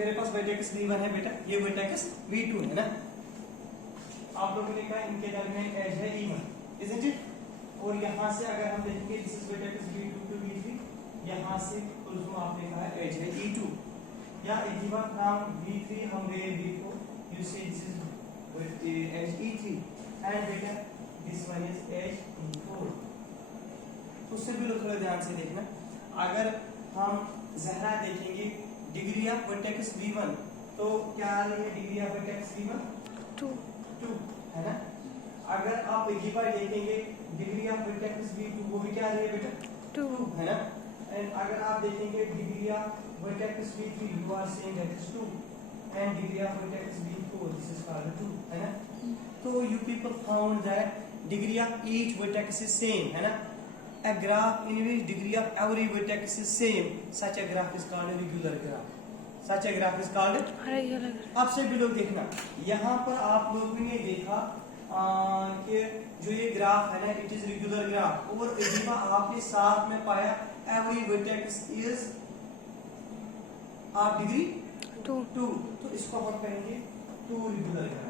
मेरे पास vertex V1 है बेटा, ये वर्टेक्स V2 है ना। आप लोगों ने कहा इनके दरमियान एज है E1, isn't it? और यहाँ से अगर हम देखेंगे this is vertex V2 to V3, यहाँ से कुल आपने कहा एज है E2, या इसी बार फ्रॉम V3 हम गए V4, you see this is edge E3 and बेटा this one is edge E4। उससे भी लोग थोड़ा ध्यान से देखना। अगर हम जहरा देखेंगे डिग्री ऑफ वर्टेक्स V1, तो क्या आ रही है डिग्री ऑफ वर्टेक्स V1? 2 है ना। अगर आप एक बार देखेंगे डिग्री ऑफ वर्टेक्स V2, वो भी क्या आ रही है बेटा? 2 है ना। एंड अगर आप देखेंगे degree of vertex V3, you are saying that is 2, and degree of vertex V4, this is called 2 है ना। तो you people found that degree of each vertex is same है ना। A graph in which degree of every vertex is same, such a graph is called a regular graph, such a graph is called regular। अब से भी लोग देखना, यहाँ पर आप लोगों ने देखा कि जो ये ग्राफ है ना इट इज रेगुलर ग्राफ, और एडिबा आपने साथ में पाया every vertex is of degree 2, तो इसको हम कहेंगे 2 रेगुलर ग्राफ।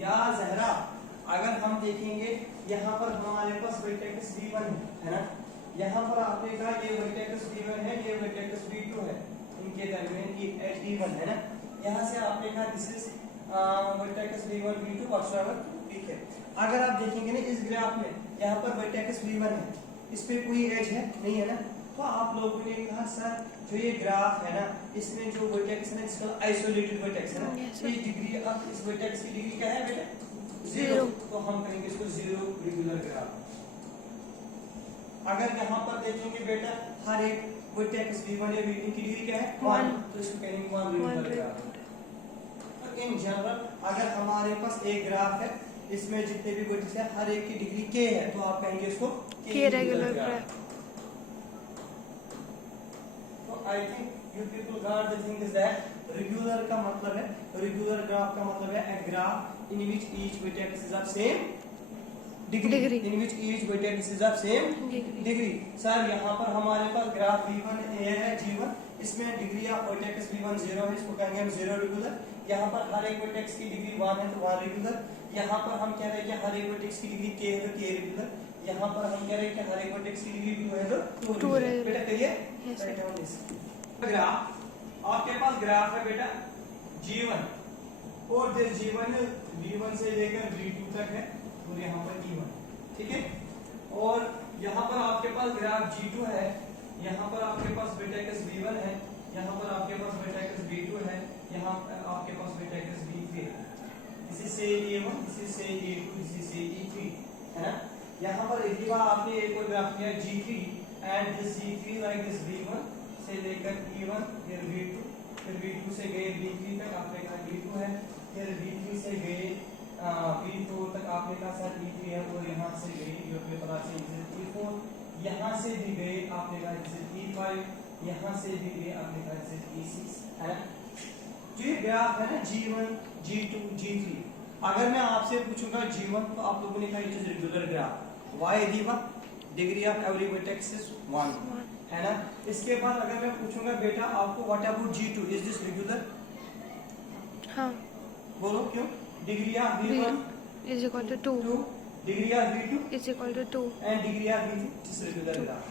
या जहरा अगर हम देखेंगे यहाँ पर हमारे पास वर्टेक्स V1 है ना, यहाँ पर आपने कहा ये वर्टेक्स V1 है, ये वर्टेक्स V2 है, इनके दरमियान ये एज E1 है ना। यहाँ से आपने कहा this is vertex V1 V2 whatever, ठीक है। अगर आप देखेंगे ना इस ग्राफ में यहाँ पर वर्टेक्स V1 है, इस पे कोई एज है नहीं है ना, तो आप लोगों ने कहा सर जो ये ग्राफ है ना इसमें जो वर्टेक्स है इसका आइसोलेटेड वर्टेक्स है ना, ये डिग्री ऑफ इस वर्टेक्स की डिग्री क्या है बेटा? 0, तो हम कहेंगे इसको 0 रेगुलर ग्राफ। अगर यहाँ पर देखेंगे बेटा हर एक वर्टेक्स V1 या V2 की डिग्री क्या है? 1, तो इसको कहेंगे 1 रेगुलर ग्राफ। तो इन जनरल अगर हमारे पास एक ग्राफ है इसमें जितने भी वर्टेक्स है हर एक की डिग्री k है, तो आप कहेंगे इसको k regular graph. I think you people got the thing is that regular का मतलब है, regular graph का मतलब है a graph in which each vertex is of same degree, in which each vertex is of same degree। Sir यहाँ पर हमारे पास graph V1 है G1, इसमें डिग्री ऑफ वर्टेक्स V1 0 है, इसको कहेंगे हम 0 रेगुलर। यहाँ पर हर एक वर्टेक्स की डिग्री 1 है तो 1 रेगुलर। यहाँ पर हम कह रहे हैं कि हर एक वर्टेक्स की डिग्री k है तो k रेगुलर। यहाँ पर हम कह रहे हैं कि हर एक वर्टेक्स की डिग्री 2 है तो 2 रेगुलर। बेटा कहिए ग्राफ, आपके पास ग्राफ है बेटा G1, और दिस G1 V1 से लेकर V2 तक है, और यहाँ पर E1, ठीक है। और यहाँ पर आपके पास ग्राफ G2 है, यहाँ पर आपके पास वर्टेक्स V1 है, यहाँ पर आपके पास वर्टेक्स V2 है, यहाँ पर आपके पास वर्टेक्स V3 है। इसी से A1, इसी से A2, इसी से E3 है ना। यहाँ पर एक बार आपने एक और ग्राफ किया G3 and this G3 like this V1 से लेकर E1, फिर V2, फिर V2 से गए V3 तक, आपने कहा V2 है, फिर V3 से गए V4 तक, आपने कहा सर E3 है, और यहाँ से गए जो अपने पता से E4, यहाँ से भी गए आपने कहा जैसे E5, यहाँ से भी गए आपने कहा जैसे E6 है ना। जो ये ग्राफ है ना G1, G2, G3, अगर मैं आपसे पूछूंगा G1 तो आप लोगों ने कहा it is regular graph. Why दीवा? Degree of every vertex is 1 है ना। इसके बाद अगर मैं पूछूंगा बेटा आपको what about G2, is this regular? हाँ, बोलो क्यों? Degree of V1 is equal to 2, degree of V2 is equal to 2, and degree of V3 is regular graph.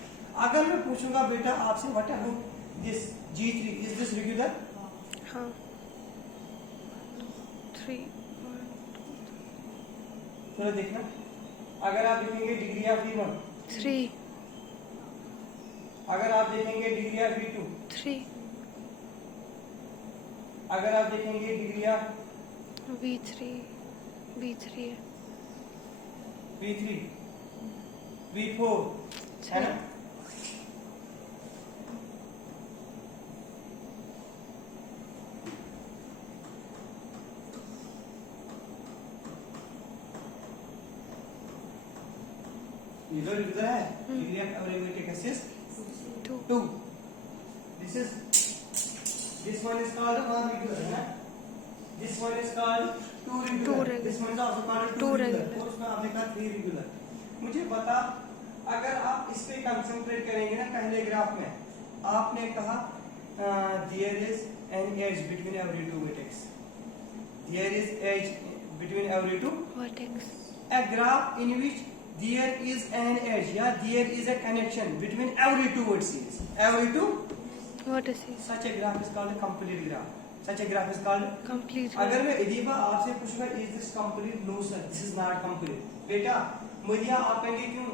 अगर मैं पूछूंगा बेटा आपसे what about this G3, is this regular? हाँ, 3, थोड़ा देखना, अगर आप देखेंगे डिग्री ऑफ V1, 3, अगर आप देखेंगे डिग्री ऑफ V2, 3, अगर आप देखेंगे डिग्री ऑफ V3 है, V3, V4 है ना। इधर इधर है degree of every vertex is 2। this one is called 1 regular है ना, this one is called 2 regular, this one is also called 2 regular, और उसमें आपने कहा 3 regular। मुझे बता अगर आप इस पे कंसंट्रेट करेंगे ना, पहले ग्राफ में आपने कहा there is an edge between every two vertex, there is edge between every two vertex. a graph in which there is an edge या there is a connection between every two vertices, every two, Vertices. such a graph is called a complete graph, such a graph is called. Complete. अगर मैं अदीबा आपसे पूछूंगा is this complete, no sir this is not complete, बेटा मदिया आप कहेंगे क्यों,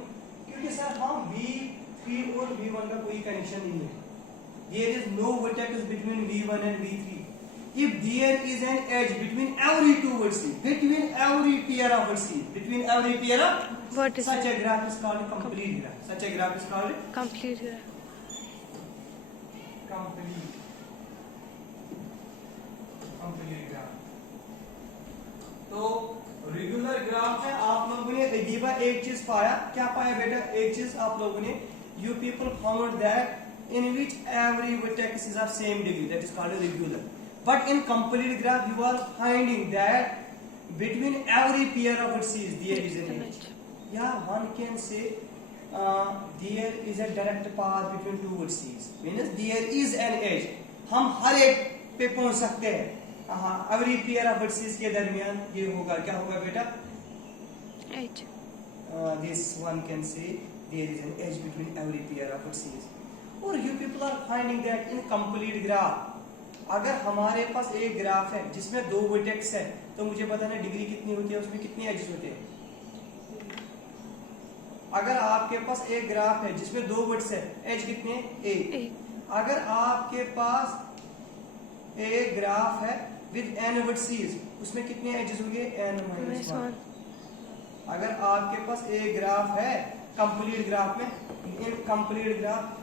क्योंकि sir हम V3 और V1 का कोई कनेक्शन नहीं है, there is no vertex between V1 and V3. If there is an edge between every two vertices, between every pair of vertices, between every pair of Vertices. such a graph is called a complete graph. Such a graph is called Complete graph. complete graph. तो regular graph है, आप लोगों ने Ajiba एक चीज पाया, क्या पाया बेटा, एक चीज आप लोगों ने, you people found that in which every vertex is of same degree, that is called a regular. But in complete graph you are finding that between every pair of vertices there is an edge. Yeah, one can say there is a direct path between two vertices, means there is an edge. हम हर एक पे पहुंच सकते हैं, every pair of vertices के दरमियान ये होगा, क्या होगा बेटा, Edge. this one can say there is an edge between every pair of vertices. और you people are finding that in complete graph, अगर हमारे पास एक ग्राफ है जिसमें दो वर्टेक्स है, तो मुझे पता है डिग्री कितनी होती है, उसमें कितने एजेस होते हैं. अगर आपके पास एक ग्राफ है जिसमें दो वर्टेक्स है, एज कितने, एक. अगर आपके पास एक ग्राफ है विद n वर्टिसेस, उसमें कितने एजेस होंगे, n-1. अगर आपके पास एक ग्राफ है कंप्लीट ग्राफ में, इन complete graph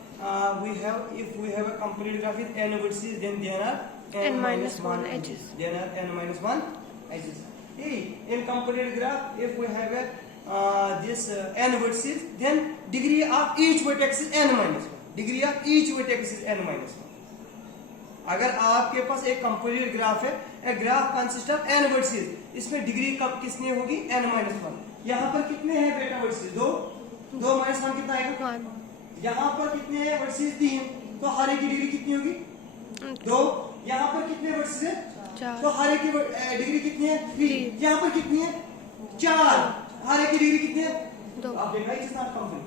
we have, if we have a complete graph with n vertices, then there are n-1 edges. There are n-1 edges. In complete graph, if we have a this n vertices, then degree of each vertex is n-1. Degree of each vertex is n-1. अगर आपके पास एक complete graph है, a graph consists of n vertices, इसमें degree कब किसने होगी, n-1. यहाँ पर कितने हैं बेटा वर्टिसेस, दो माइनस 1 कितना आएगा, 1. यहाँ पर कितने हैं वर्टिसेस, 3, तो हर एक की डिग्री कितनी होगी, 2. यहाँ पर कितने वर्टिसेस हैं, 4. तो हर एक की डिग्री कितनी है, 3. यहाँ पर कितनी है, 4, हर एक की डिग्री कितनी है, 2. आप देखा इट इज नॉट कंप्लीट.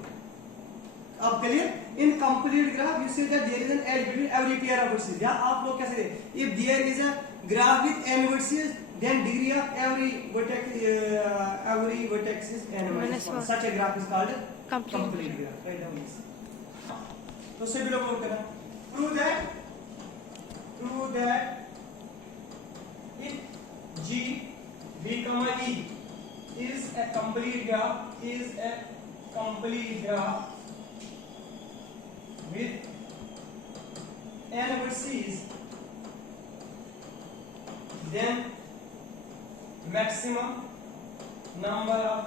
अब clear, in complete graph you see that there is an edge between every pair of vertices. या आप लोग कैसे, if there is a graph with n vertices, then degree of every vertex is n-1. Such a graph is called complete graph. Write down this. तो से below बोल करना, prove that if G, B, E is a complete graph with n vertices, then maximum number of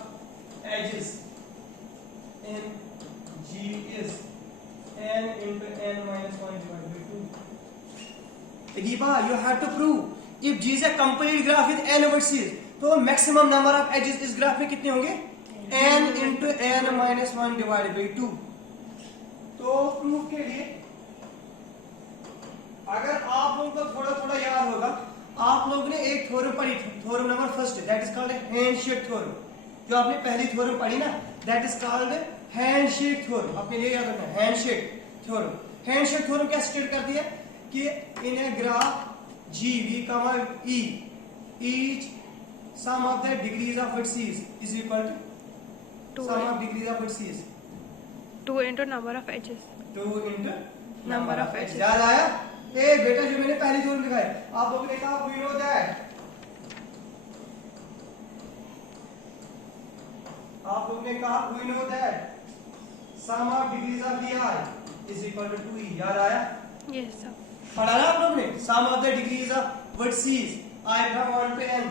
edges in G is n into n-1 divided by 2. Agiba, you have to prove if G is a complete graph with n vertices, तो maximum number of edges इस graph में कितने होंगे, n into n-1 divided by 2. तो proof के लिए अगर आप लोगों को थोड़ा थोड़ा याद होगा, आप लोगों ने एक थ्योरम पढ़ी, theorem number first, that is called handshake theorem. जो आपने पहली थ्योरम पढ़ी ना, that is called handshake theorem. अपने लिए याद रखना, हैंडशेक थ्योरम. हैंडशेक थ्योरम क्या स्टेट करती है कि in a graph G, V, E, each sum of the degrees of vertices is equal to sum of degrees of vertices 2 into number of edges. 2 into number of edges. याद आया? ए बेटा, जो मैंने पहली थ्योरम लिखा है, आप लोगों ने कहा we know that, आप लोगों ने कहा we know that sum of degrees of vi is equal to 2e. याद आया? Yes sir. पढ़ा ना आप लोगों ने, sum of the degrees of vertices I from 1 to n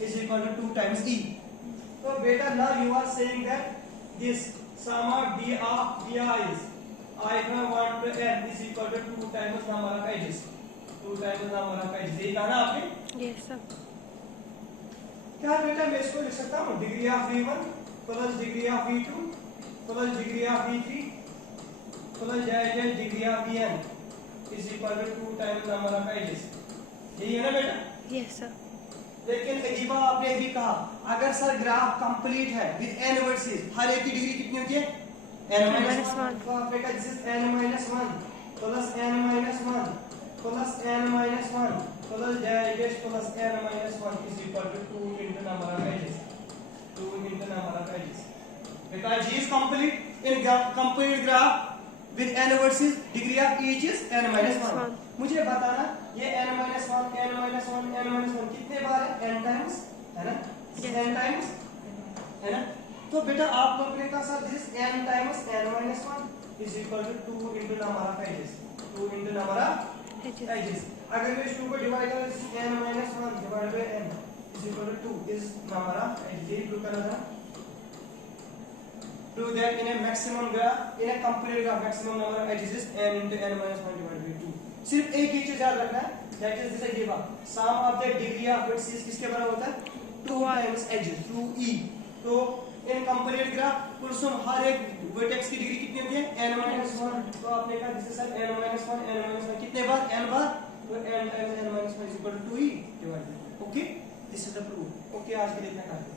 is equal to 2 times e. तो बेटा now you are saying that this sum of d of vi is I from 1 to n is equal to 2 times number of edges. 2 times number of edges. ये कहा ना आपने? Yes sir. क्या बेटा मैं इसको लिख सकता हूँ, degree of v1 plus degree of V2 plus degree of V3 plus degree of Vn is equal to 2 times number of edges. यही है ना बेटा? Yes, sir. लेकिन अजीबा आपने भी कहा अगर सर ग्राफ कंप्लीट है विद n वर्सेस हर एक की डिग्री कितनी होती है n-1 तो आपने कहा this is n-1 plus n-1 plus n-1 plus dash plus n-1 is equal to 2 into number of edges 2 into number of edges because G is complete in complete graph with n versus degree of each is n-1 मुझे बताना ये n-1 कितने बार है n times है ना n times है ना तो बेटा आप लोग ने कहा sir this n times n-1 is equal to 2 into number of edges 2 into number of edges अगर मैं इस 2 को डिवाइड करूं this n-1 divided by n is equal to 2 is number of edges ये प्रूव करना था prove that in a maximum graph in a complete graph maximum number of edges is n into n-1 divided by 2 सिर्फ एक ही चीज याद रखना है that is this given sum of the degree of vertices किसके बराबर होता है 2 times edges through e तो in complete graph कुल सम हर एक वर्टेक्स की डिग्री कितनी होती है n-1 तो आपने कहा दिस इज n-1 कितने बार n बार तो n times n-1 is equal to 2e divided by 2 okay this is the proof okay आज के लिए इतना काफी